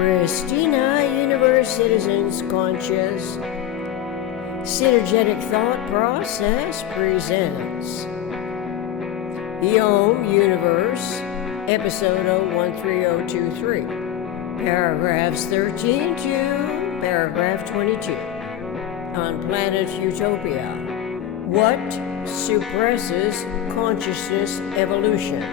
Christina, Universe Citizens Conscious Synergetic Thought Process presents Yom Universe, Episode 013023, Paragraphs 13 to Paragraph 22, on planet Utopia. What suppresses consciousness evolution?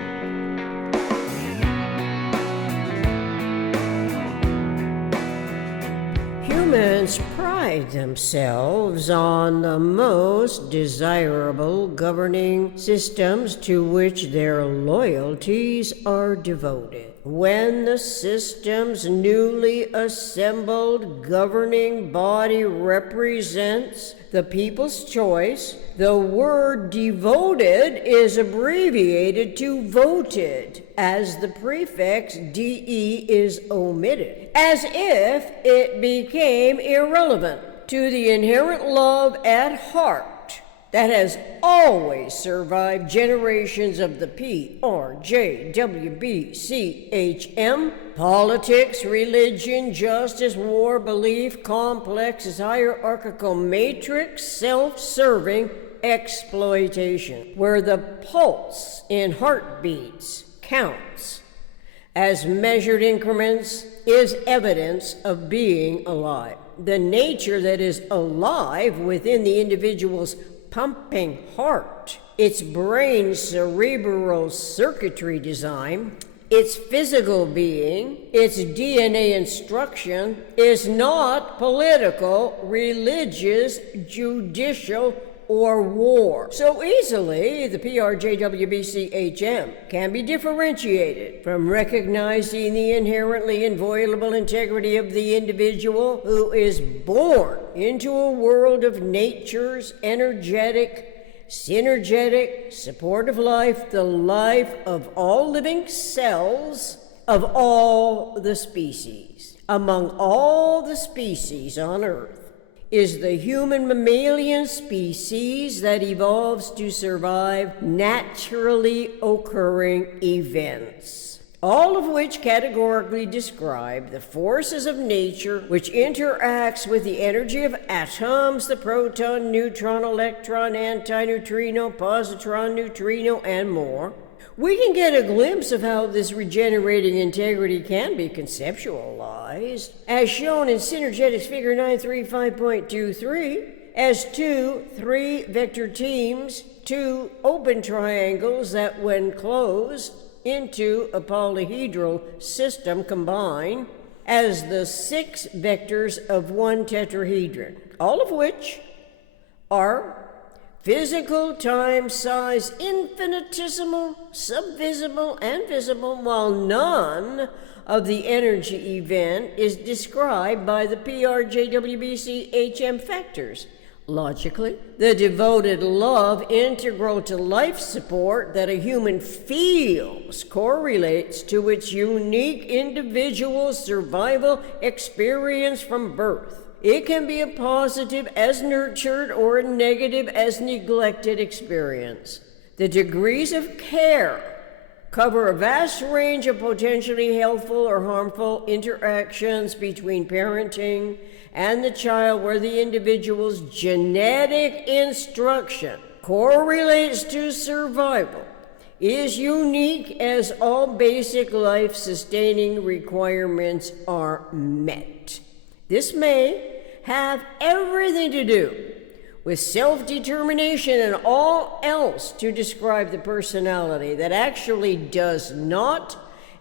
Humans pride themselves on the most desirable governing systems to which their loyalties are devoted. When the system's newly assembled governing body represents the people's choice, the word devoted is abbreviated to voted, as the prefix de is omitted, as if it became irrelevant to the inherent love at heart that has always survived generations of the PRJWBCHM. Politics, religion, justice, war, belief, complex, hierarchical matrix, self-serving exploitation, where the pulse in heartbeats counts as measured increments, is evidence of being alive. The nature that is alive within the individual's pumping heart, its brain's cerebral circuitry design, its physical being, its DNA instruction, is not political, religious, judicial, or war. So easily, the PRJWBCHM can be differentiated from recognizing the inherently inviolable integrity of the individual who is born into a world of nature's energetic, synergetic, supportive life, the life of all living cells of all the species. Among all the species on Earth is the human mammalian species that evolves to survive naturally occurring events, all of which categorically describe the forces of nature which interacts with the energy of atoms, the proton, neutron, electron, antineutrino, positron, neutrino, and more. We can get a glimpse of how this regenerating integrity can be conceptualized, as shown in Synergetics Figure 935.23, as 2 3-vector teams, 2 open triangles that, when closed into a polyhedral system, combine as the 6 vectors of one tetrahedron, all of which are physical, time, size, infinitesimal, subvisible, and visible, while none of the energy event is described by the PRJWBCHM factors. Logically, the devoted love integral to life support that a human feels correlates to its unique individual survival experience from birth. It can be a positive as nurtured or a negative as neglected experience. The degrees of care cover a vast range of potentially helpful or harmful interactions between parenting and the child, where the individual's genetic instruction correlates to survival, is unique as all basic life-sustaining requirements are met. This may have everything to do with self-determination and all else to describe the personality that actually does not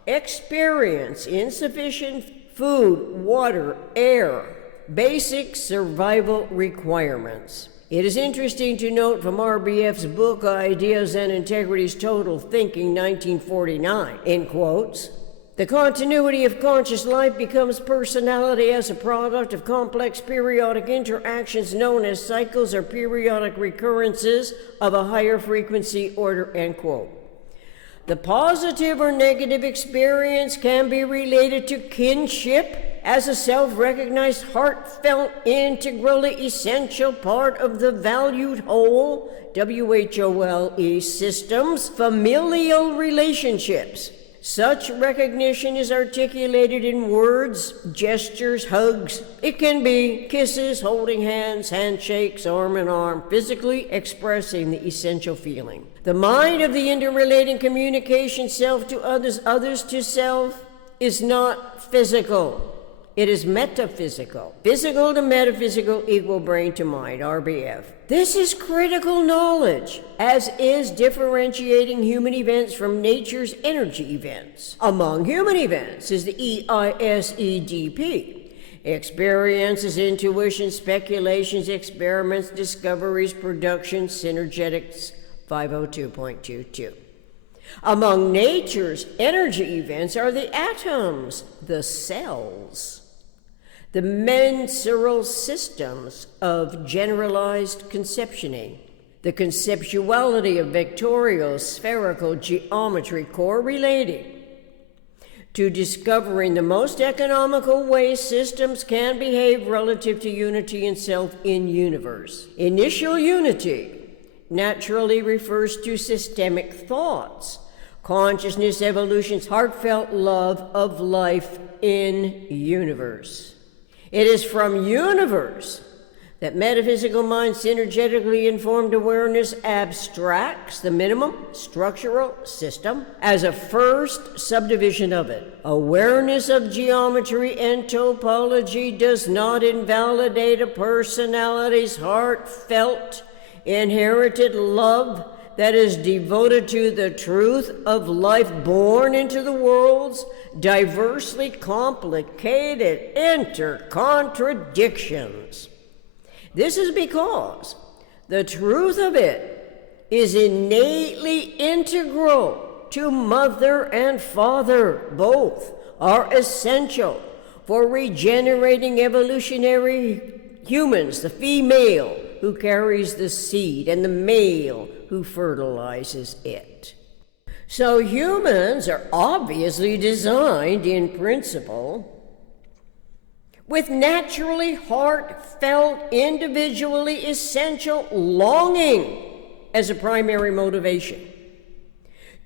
experience insufficient food, water, air, basic survival requirements. It is interesting to note from RBF's book, Ideas and Integrity's Total Thinking, 1949, in quotes, the continuity of conscious life becomes personality as a product of complex periodic interactions known as cycles or periodic recurrences of a higher frequency order, end quote. The positive or negative experience can be related to kinship as a self-recognized, heartfelt, integrally essential part of the valued whole, WHOLE systems, familial relationships, Such recognition is articulated in words, gestures, hugs. It can be kisses, holding hands, handshakes, arm in arm, physically expressing the essential feeling. The mind of the interrelating communication self to others, others to self, is not physical. It is metaphysical. Physical to metaphysical equal brain to mind, RBF. This is critical knowledge, as is differentiating human events from nature's energy events. Among human events is the EISEDP. Experiences, intuition, speculations, experiments, discoveries, production, synergetics, 502.22. Among nature's energy events are the atoms, the cells, the mensural systems of generalized conceptioning, the conceptuality of vectorial spherical geometry correlating to discovering the most economical way systems can behave relative to unity and self in universe. Initial unity naturally refers to systemic thoughts, consciousness evolution's heartfelt love of life in universe. It is from universe that metaphysical mind synergetically informed awareness abstracts the minimum structural system as a first subdivision of it. Awareness of geometry and topology does not invalidate a personality's heartfelt inherited love that is devoted to the truth of life born into the world's diversely complicated intercontradictions. This is because the truth of it is innately integral to mother and father. Both are essential for regenerating evolutionary humans, the female who carries the seed and the male who fertilizes it. So humans are obviously designed in principle with naturally heartfelt, individually essential longing as a primary motivation,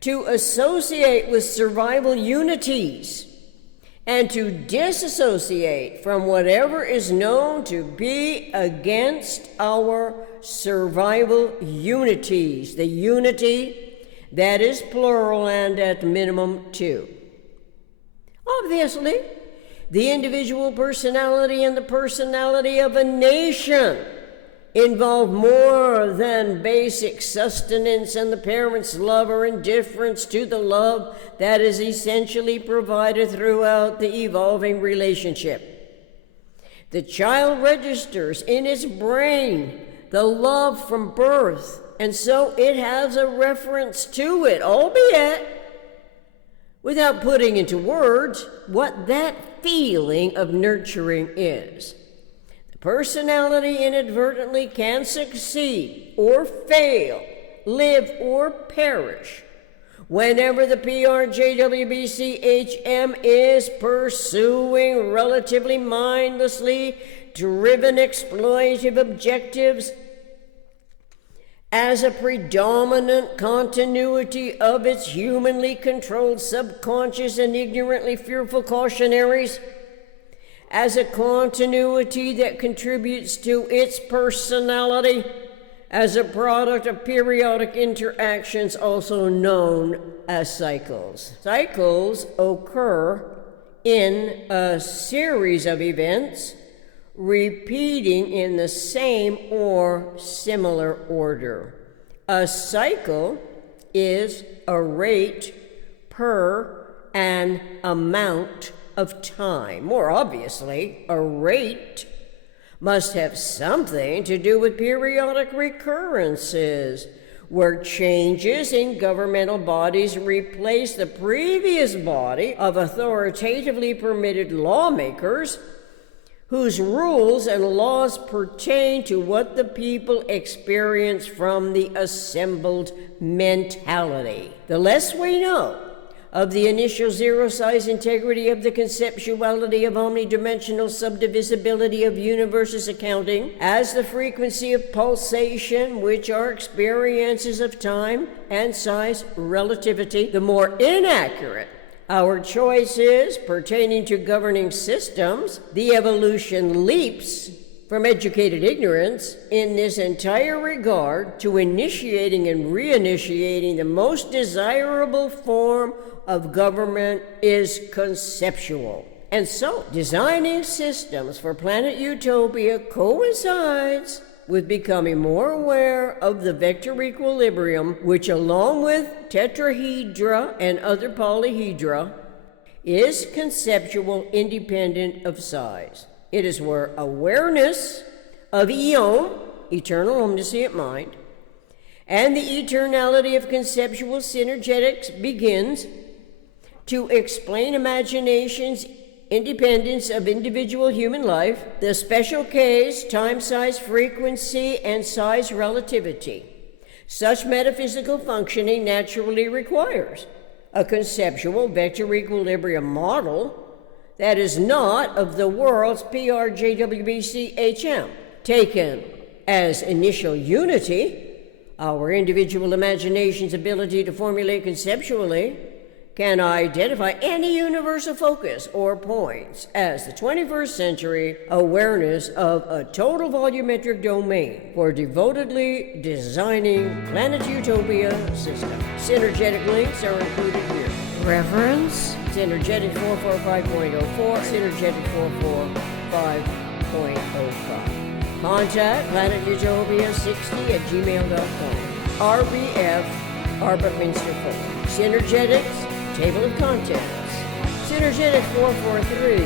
to associate with survival unities and to disassociate from whatever is known to be against our survival unities, the unity that is plural and at minimum two. Obviously, the individual personality and the personality of a nation involve more than basic sustenance and the parent's love or indifference to the love that is essentially provided throughout the evolving relationship. The child registers in its brain the love from birth, and so it has a reference to it, albeit without putting into words what that feeling of nurturing is. The personality inadvertently can succeed or fail, live or perish whenever the PRJWBCHM is pursuing relatively mindlessly driven exploitative objectives as a predominant continuity of its humanly controlled subconscious and ignorantly fearful cautionaries, as a continuity that contributes to its personality, as a product of periodic interactions also known as cycles. Cycles occur in a series of events repeating in the same or similar order. A cycle is a rate per an amount of time. More obviously, a rate must have something to do with periodic recurrences, where changes in governmental bodies replace the previous body of authoritatively permitted lawmakers whose rules and laws pertain to what the people experience from the assembled mentality. The less we know of the initial zero-size integrity of the conceptuality of omnidimensional subdivisibility of universes accounting as the frequency of pulsation, which are experiences of time and size relativity, the more inaccurate Our choices pertaining to governing systems, the evolution leaps from educated ignorance in this entire regard to initiating and reinitiating the most desirable form of government is conceptual. And so, designing systems for planet Utopia coincides with becoming more aware of the vector equilibrium, which, along with tetrahedra and other polyhedra, is conceptual independent of size. It is where awareness of eon, eternal omniscient mind, and the eternality of conceptual synergetics begins to explain imagination's independence of individual human life, the special case, time, size, frequency, and size relativity. Such metaphysical functioning naturally requires a conceptual vector equilibrium model that is not of the world's PRJWBCHM. Taken as initial unity, our individual imagination's ability to formulate conceptually can identify any universal focus or points as the 21st century awareness of a total volumetric domain for devotedly designing planet Utopia system. Synergetic links are included here. Reference: Synergetic 445.04, Synergetic 445.05. Contact planetutopia60@gmail.com. RBF, Arbitminster Folk. Synergetics, Table of Contents. Synergetic 443,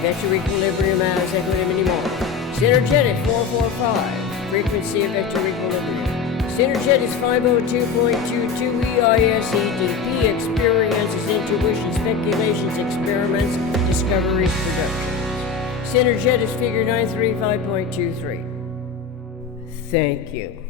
Vector Equilibrium as Equanimity Model. Synergetic 445, Frequency of Vector Equilibrium. Synergetics 502.22, EISEDP, Experiences, Intuition, Speculations, Experiments, Discoveries, Productions. Synergetics Figure 935.23. Thank you.